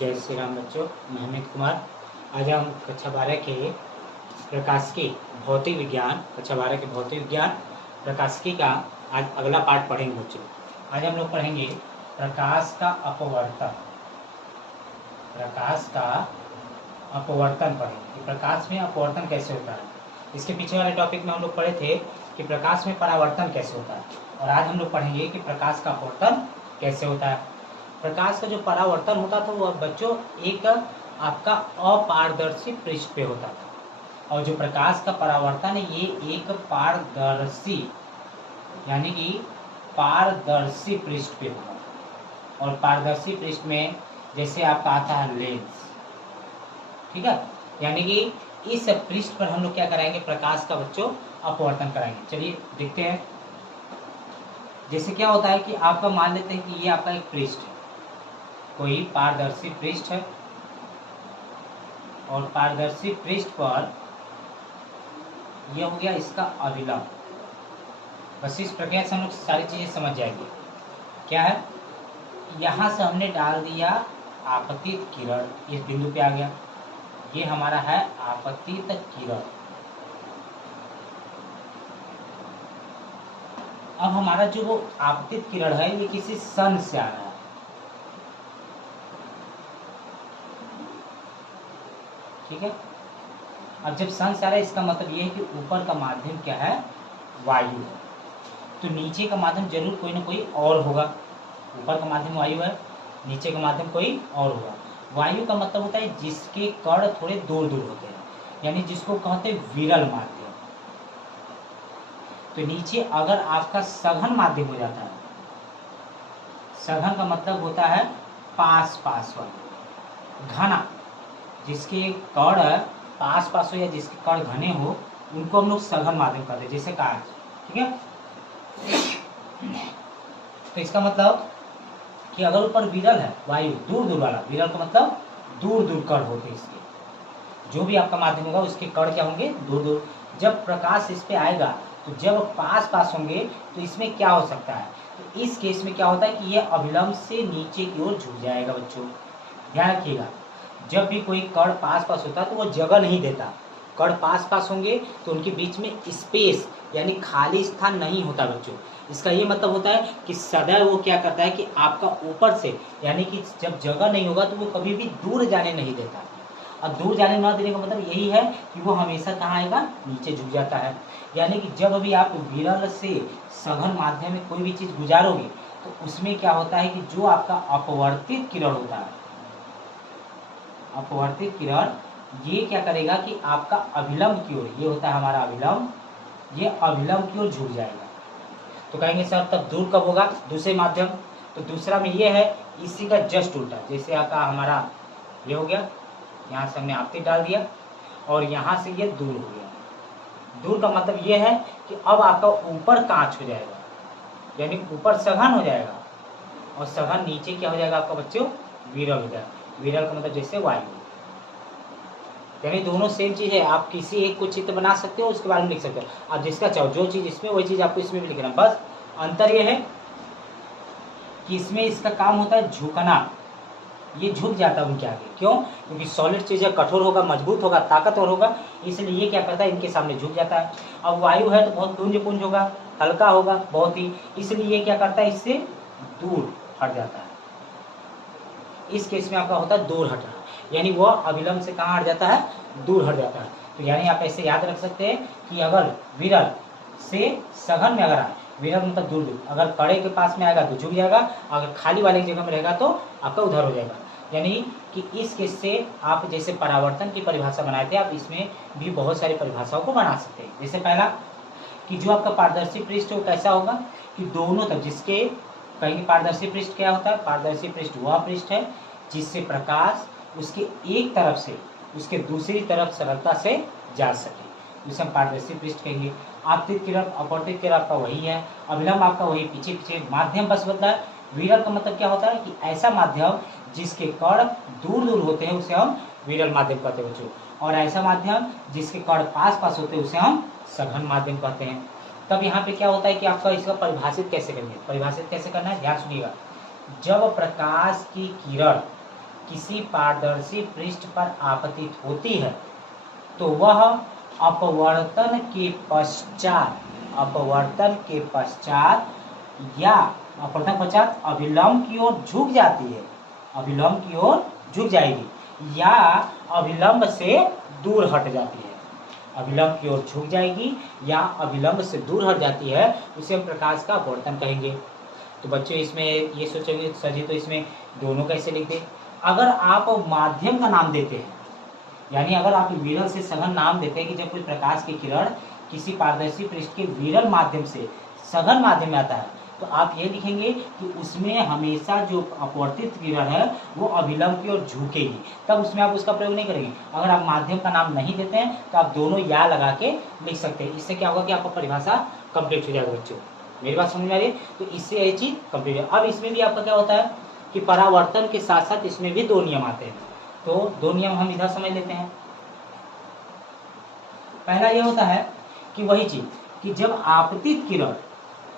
जय श्री राम बच्चों, मैं अमित कुमार। आज हम कक्षा 12 के प्रकाशिकी भौतिक विज्ञान प्रकाशिकी का आज अगला पाठ पढ़ेंगे बच्चों। आज हम लोग पढ़ेंगे प्रकाश का अपवर्तन पढ़ेंगे कि प्रकाश में अपवर्तन कैसे होता है। इसके पीछे वाले टॉपिक में हम लोग पढ़े थे कि प्रकाश में परावर्तन कैसे होता है, और आज हम लोग पढ़ेंगे कि प्रकाश का अपवर्तन कैसे होता है। प्रकाश का जो परावर्तन होता था वो बच्चों एक आपका अपारदर्शी पृष्ठ पे होता था, और जो प्रकाश का परावर्तन है ये एक पारदर्शी यानी कि पारदर्शी पृष्ठ पे होगा। और पारदर्शी पृष्ठ में जैसे आपका आता है लेंस, ठीक है, यानी कि इस पृष्ठ पर हम लोग क्या कराएंगे, प्रकाश का बच्चों अपवर्तन कराएंगे। चलिए देखते हैं। जैसे क्या होता है कि आपका मान लेते हैं कि ये आपका एक पृष्ठ है, कोई पारदर्शी पृष्ठ है, और पारदर्शी पृष्ठ पर यह हो गया इसका अभिलंब। बस इस प्रक्रिया से हम लोग सारी चीजें समझ जाएंगे। क्या है, यहां से हमने डाल दिया आपतित किरण, इस बिंदु पे आ गया, ये हमारा है आपतित किरण। अब हमारा जो वो आपतित किरण है ये किसी सन से आ रहा है, ठीक है। अब जब सन से आ रहा है इसका मतलब ये है कि ऊपर का माध्यम क्या है, वायु है, तो नीचे का माध्यम जरूर कोई ना कोई और होगा। ऊपर का माध्यम वायु है, नीचे का माध्यम कोई और होगा। वायु का मतलब होता है जिसके कण थोड़े दूर दूर होते हैं, यानी जिसको कहते हैं विरल माध्यम। तो नीचे अगर आपका सघन माध्यम हो जाता है, सघन का मतलब होता है पास पास वाला, घना, जिसके कण पास पास हो या जिसके कण घने हो उनको हम लोग सघन माध्यम कहते हैं, जैसे कांच, ठीक है। तो इसका मतलब कि अगर ऊपर विरल है वायु, दूर दूर वाला, विरल का मतलब दूर दूर कण होते हैं इसके, जो भी आपका माध्यम होगा उसके कण क्या होंगे, दूर दूर। जब प्रकाश इस पे आएगा तो जब पास पास होंगे तो इसमें क्या हो सकता है, तो इस केस में क्या होता है कि ये अभिलंब से नीचे की ओर झुक जाएगा। बच्चों ध्यान रखिएगा, जब भी कोई कण पास पास होता है तो वो जगह नहीं देता। कण पास पास होंगे तो उनके बीच में स्पेस यानी खाली स्थान नहीं होता बच्चों। इसका ये मतलब होता है कि सदैव वो क्या करता है कि आपका ऊपर से, यानी कि जब जगह नहीं होगा तो वो कभी भी दूर जाने नहीं देता। और दूर जाने न देने का मतलब यही है कि वो हमेशा कहाँ आएगा, नीचे झुक जाता है। यानी कि जब भी आप विरल से सघन माध्यम में कोई भी चीज गुजारोगे तो उसमें क्या होता है कि जो आपका अपवर्तित किरण होता है, अपवर्तित किरण, ये क्या करेगा कि आपका अभिलंब की ओर, ये होता है हमारा अभिलंब, ये अभिलंब की ओर झुक जाएगा। तो कहेंगे सर तब दूर कब होगा, दूसरे माध्यम। तो दूसरा में ये है इसी का जस्ट उल्टा, जैसे आपका हमारा ये हो गया, यहाँ से हमने आपतित डाल दिया और यहाँ से ये दूर हो गया। दूर का मतलब ये है कि अब आपका ऊपर कांच हो जाएगा, यानी ऊपर सघन हो जाएगा, और सघन नीचे क्या हो जाएगा आपका बच्चों, विरल हो जाएगा। विरल का मतलब जैसे वायु, यानी दोनों सेम चीज है। आप किसी एक को चित्र बना सकते हो, उसके बारे में लिख सकते हो, आप जिसका चाहो, जो चीज इसमें वही चीज आपको इसमें भी लिखना। बस अंतर यह है कि इसमें इसका काम होता है झुकना, ये झुक जाता है उनके आगे। क्यों? क्योंकि सॉलिड चीज है, कठोर होगा, मजबूत होगा, ताकतवर होगा, इसलिए ये क्या करता है, इनके सामने झुक जाता है। अब वायु है तो बहुत पुंज होगा, हल्का होगा बहुत ही, इसलिए ये क्या करता है, इससे दूर हट जाता है। इस केस में आपका होता है दूर हटना, यानी वह अभिलंब से कहाँ हट जाता है, दूर हट जाता है। तो यानी आप ऐसे याद रख सकते हैं कि अगर विरल से सघन में अगर आए, विरल मतलब दूर दूर, अगर कड़े के पास में आएगा तो झुक जाएगा, अगर खाली वाले जगह में रहेगा तो आपका उधर हो जाएगा। यानी कि इस केस से आप जैसे परावर्तन की परिभाषा बनाए थे, आप इसमें भी बहुत सारी परिभाषाओं को बना सकते हैं। जैसे पहला कि जो आपका पारदर्शी पृष्ठ है वो कैसा होगा कि दोनों तरफ, जिसके कहेंगे पारदर्शी पृष्ठ क्या होता है, पारदर्शी पृष्ठ वह पृष्ठ है जिससे प्रकाश उसके एक तरफ से उसके दूसरी तरफ सरलता से जा सके, उसे हम पारदर्शी पृष्ठ कहेंगे। आपतित किरण, अपवर्तित किरण आपका वही है, अभिलंब आपका वही, पीछे पीछे, माध्यम बस बदला है। विरल का मतलब क्या होता है कि ऐसा माध्यम जिसके कण दूर दूर होते हैं उसे हम विरल माध्यम कहते हैं बच्चों, और ऐसा माध्यम जिसके कण पास पास होते हैं उसे हम सघन माध्यम कहते हैं। तब यहाँ पे क्या होता है कि आपका इसका परिभाषित कैसे करेंगे, परिभाषित कैसे करना है, ध्यान सुनिएगा। जब प्रकाश की किरण किसी पारदर्शी पृष्ठ पर आपतित होती है तो वह अपवर्तन के पश्चात या अपवर्तन पश्चात अभिलंब की ओर झुक जाती है, अभिलंब की ओर झुक जाएगी या अभिलंब से दूर हट जाती है, अभिलंब की ओर झुक जाएगी या अभिलंब से दूर हट जाती है, उसे हम प्रकाश का अपवर्तन कहेंगे। तो बच्चों इसमें ये सोचोगे सर जी तो इसमें दोनों कैसे लिख दे। अगर आप माध्यम का नाम देते हैं, यानी अगर आप विरल से सघन नाम देते हैं कि जब कोई प्रकाश की किरण किसी पारदर्शी पृष्ठ के विरल माध्यम से सघन माध्यम में आता है तो आप ये लिखेंगे कि उसमें हमेशा जो अपवर्तित किरण है वो अभिलंब की ओर झुकेगी, तब उसमें आप उसका प्रयोग नहीं करेंगे। अगर आप माध्यम का नाम नहीं देते हैं तो आप दोनों या लगा के लिख सकते हैं। इससे क्या होगा कि आपका परिभाषा कंप्लीट हो जाएगा बच्चों। मेरी बात समझ में आ रही है? तो इससे ये चीज कंप्लीट है। अब इसमें भी आपका क्या होता है कि परावर्तन के साथ साथ इसमें भी दो नियम आते हैं। तो दो नियम हम इधर समझ लेते हैं। पहला ये होता है कि वही चीज कि जब आपतित किरण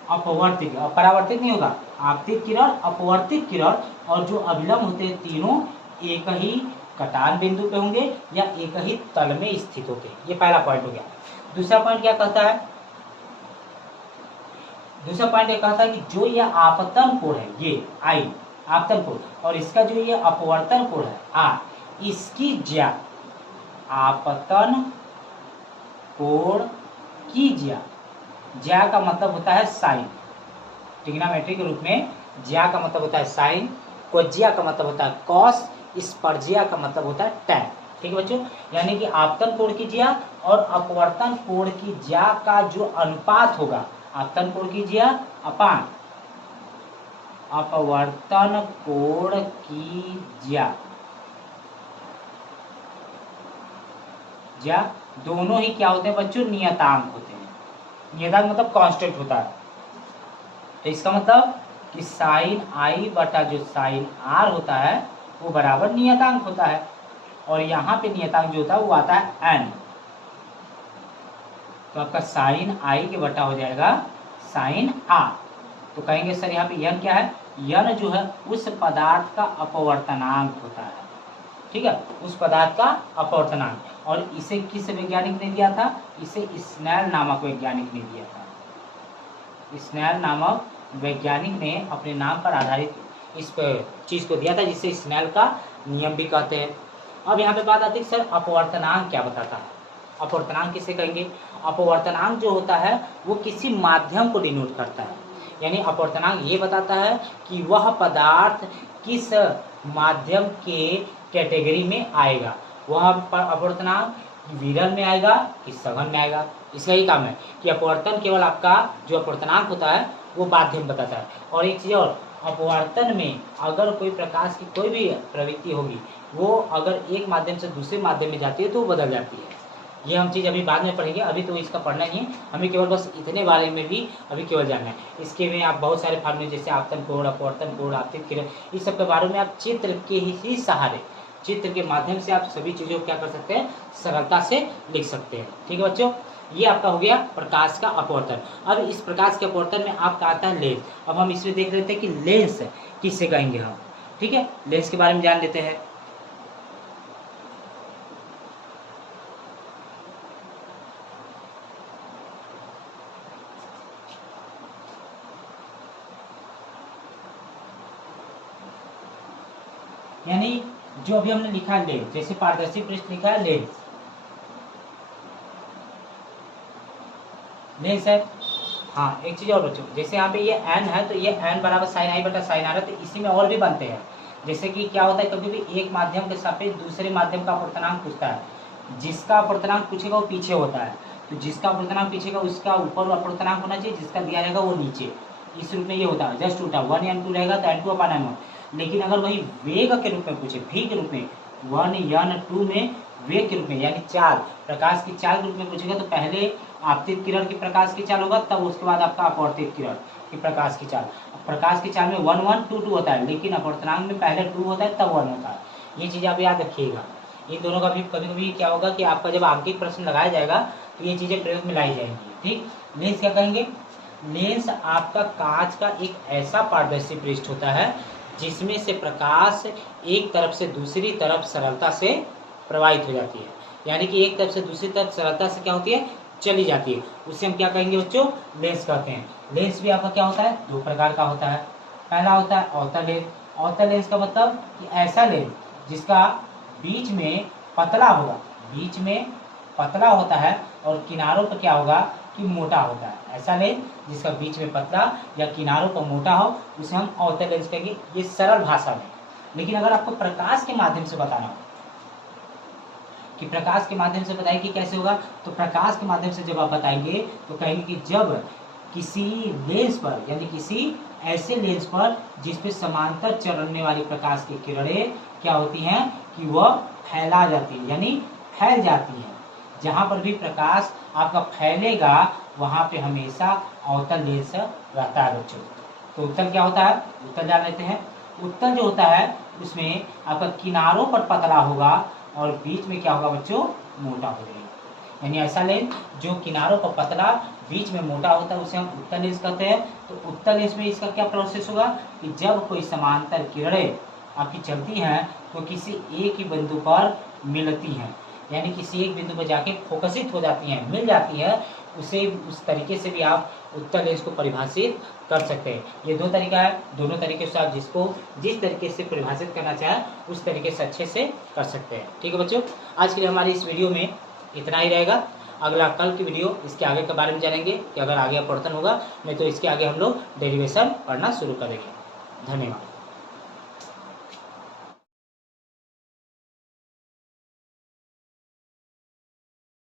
अपवर्तित, परावर्तित नहीं होगा, आपतित किरण अपवर्तित किरण और जो अभिलंब होते हैं तीनों एक ही कटान बिंदु पे होंगे या एक ही तल में स्थित होंगे। ये पहला पॉइंट हो गया। दूसरा पॉइंट क्या कहता है, दूसरा पॉइंट ये कहता है कि जो ये आपतन कोण है, ये आई आपतन कोण, और इसका जो ये अपवर्तन कोण है आ, इसकी ज्या, आपतन कोण की ज्या का मतलब होता है साइन, ट्रिग्नोमेट्री के रूप में ज्या का मतलब होता है साइन, कोज्या का मतलब होता है कॉस, स्पर्जिया का मतलब होता है टैन। ठीक है बच्चों, यानी कि आपतन कोण की ज्या और अपवर्तन कोण की ज्या का जो अनुपात होगा, आपतन कोण की ज्या अपान अपवर्तन कोण की ज्या, दोनों ही क्या होते हैं बच्चों, नियतांक होते हैं। नियतांक मतलब कांस्टेंट होता है। तो इसका मतलब कि साइन आई बटा जो साइन आर होता है वो बराबर नियतांक होता है, और यहाँ पे नियतांक जो होता है वो आता है एन। तो आपका साइन आई के बटा हो जाएगा साइन आर। तो कहेंगे सर यहाँ पे यन क्या है, यन जो है उस पदार्थ का अपवर्तनांक होता है। ठीक है, उस पदार्थ का अपवर्तनांक। और इसे किस वैज्ञानिक ने दिया था, इसे स्नेल नामक वैज्ञानिक ने दिया था। स्नेल नामक वैज्ञानिक ने अपने नाम पर आधारित इस चीज को दिया था, जिसे स्नेल का नियम भी कहते हैं। अब यहाँ पे बात आती है सर अपवर्तनांक क्या बताता है। अपवर्तनांक किसे कहेंगे, अपवर्तनांक जो होता है वो किसी माध्यम को डिनोट करता है। यानी अपवर्तनांक ये बताता है कि वह पदार्थ किस माध्यम के कैटेगरी में आएगा, वह अपवर्तनांक विरल में आएगा कि सघन में आएगा। इसका ही काम है कि अपवर्तन केवल आपका जो अपवर्तनांक होता है वो माध्यम बताता है। और एक चीज़ और, अपवर्तन में अगर कोई प्रकाश की कोई भी प्रवृत्ति होगी वो अगर एक माध्यम से दूसरे माध्यम में जाती है तो वो बदल जाती है। ये हम चीज़ अभी बाद में पढ़ेंगे, अभी तो इसका पढ़ना ही है, हमें केवल बस इतने बारे में भी अभी केवल जानना है। इसके में आप बहुत सारे फार्मूले जैसे आपतन कोण, अपवर्तन कोण, आपतित किरण, इस सब के बारे में आप चित्र के ही सहारे, चित्र के माध्यम से आप सभी चीज़ों को क्या कर सकते हैं, सरलता से लिख सकते हैं। ठीक है बच्चों, ये आपका हो गया प्रकाश का अपवर्तन। अब इस प्रकाश के अपवर्तन में आपका आता है लेंस। अब हम इसमें देख लेते हैं कि लेंस किससे कहेंगे हम। ठीक है, लेंस के बारे में जान लेते हैं। यानी जो अभी हमने लिखा है लेंस, जैसे पारदर्शी पृष्ठ लिखा है लेंस, लेंस है। हाँ एक चीज और बच्चों, जैसे यहाँ पे ये एन है तो ये एन बराबर साइन आई बटा साइन आर है। तो इसी में और भी बनते हैं, जैसे कि क्या होता है कभी भी एक माध्यम के सापेक्ष दूसरे माध्यम का अपवर्तनांक पूछता है, जिसका अपवर्तनांक पूछेगा वो पीछे होता है, तो जिसका अपवर्तनांक पीछे का उसका ऊपर अपवर्तनांक होना चाहिए, जिसका दिया जाएगा वो नीचे। इस रूप में ये होता है, जस्ट उल्टा 1 n2 रहेगा तो n2 अपान n1। लेकिन अगर वही वेग के रूप में पूछे, भी के रूप में 1 n2 में वेग के रूप में यानी चाल, प्रकाश की चाल के रूप में पूछेगा तो पहले आपतित किरण की प्रकाश की चाल होगा, तब उसके बाद आपका अपवर्तित किरण की प्रकाश की चाल। प्रकाश की चाल में 1 1 2 2 होता है, लेकिन अपवर्तनांक में पहले 2 होता है तब 1 होता है। ये चीज़ आप याद रखिएगा। इन दोनों का भी कभी कभी क्या होगा कि आपका जब आंकिक प्रश्न लगाया जाएगा तो ये चीज़ें प्रयोग में लाई जाएंगी। ठीक, लेंस क्या कहेंगे, लेंस आपका कांच का एक ऐसा पारदर्शी पृष्ठ होता है जिसमें से प्रकाश एक तरफ से दूसरी तरफ सरलता से प्रवाहित हो जाती है, यानी कि एक तरफ से दूसरी तरफ सरलता से क्या होती है, चली जाती है। उसे हम क्या कहेंगे बच्चों, लेंस कहते हैं। लेंस भी आपका क्या होता है, दो प्रकार का होता है। पहला होता है अवतल लेंस। अवतल लेंस का मतलब कि ऐसा लेंस जिसका बीच में पतला होगा, बीच में पतला होता है और किनारों पर क्या होगा कि मोटा होता है। ऐसा लेंस जिसका बीच में पतला या किनारों पर मोटा हो, उसे हम अवतल लेंस कहेंगे, ये सरल भाषा में। लेकिन अगर आपको प्रकाश के माध्यम से बताना हो कि प्रकाश के माध्यम से बताइए कि कैसे होगा, तो प्रकाश के माध्यम से जब आप बताएंगे तो कहेंगे कि जब किसी लेंस पर, यानी किसी ऐसे लेंस पर जिस पे समांतर चलने वाली प्रकाश की किरणें क्या होती हैं कि वह फैला जाती है, यानी फैल जाती है। जहाँ पर भी प्रकाश आपका फैलेगा वहाँ पे हमेशा अवतल लेंस रहता है बच्चों। तो उत्तल क्या होता है, उत्तल जान लेते हैं। उत्तल जो होता है उसमें आपका किनारों पर पतला होगा और बीच में क्या होगा बच्चों, मोटा हो जाएगा। यानी ऐसा लेंस जो किनारों पर पतला बीच में मोटा होता है उसे हम उत्तल लेंस कहते हैं। तो उत्तल लेंस में इसका क्या प्रोसेस होगा कि जब कोई समांतर किरणें आपकी चलती हैं तो किसी एक ही बिंदु पर मिलती हैं, यानी किसी एक बिंदु पर जाके फोकसित हो जाती हैं, मिल जाती है, उसे उस तरीके से भी आप उत्तल लेंस को परिभाषित कर सकते हैं। ये दो तरीका है, दोनों तरीके से आप जिसको जिस तरीके से परिभाषित करना चाहें उस तरीके से अच्छे से कर सकते हैं। ठीक है बच्चों, आज के लिए हमारी इस वीडियो में इतना ही रहेगा। अगला कल की वीडियो इसके आगे के बारे में जानेंगे कि अगर आगे अपवर्तन होगा, नहीं तो इसके आगे हम लोग डेरिवेशन पढ़ना शुरू करेंगे। धन्यवाद।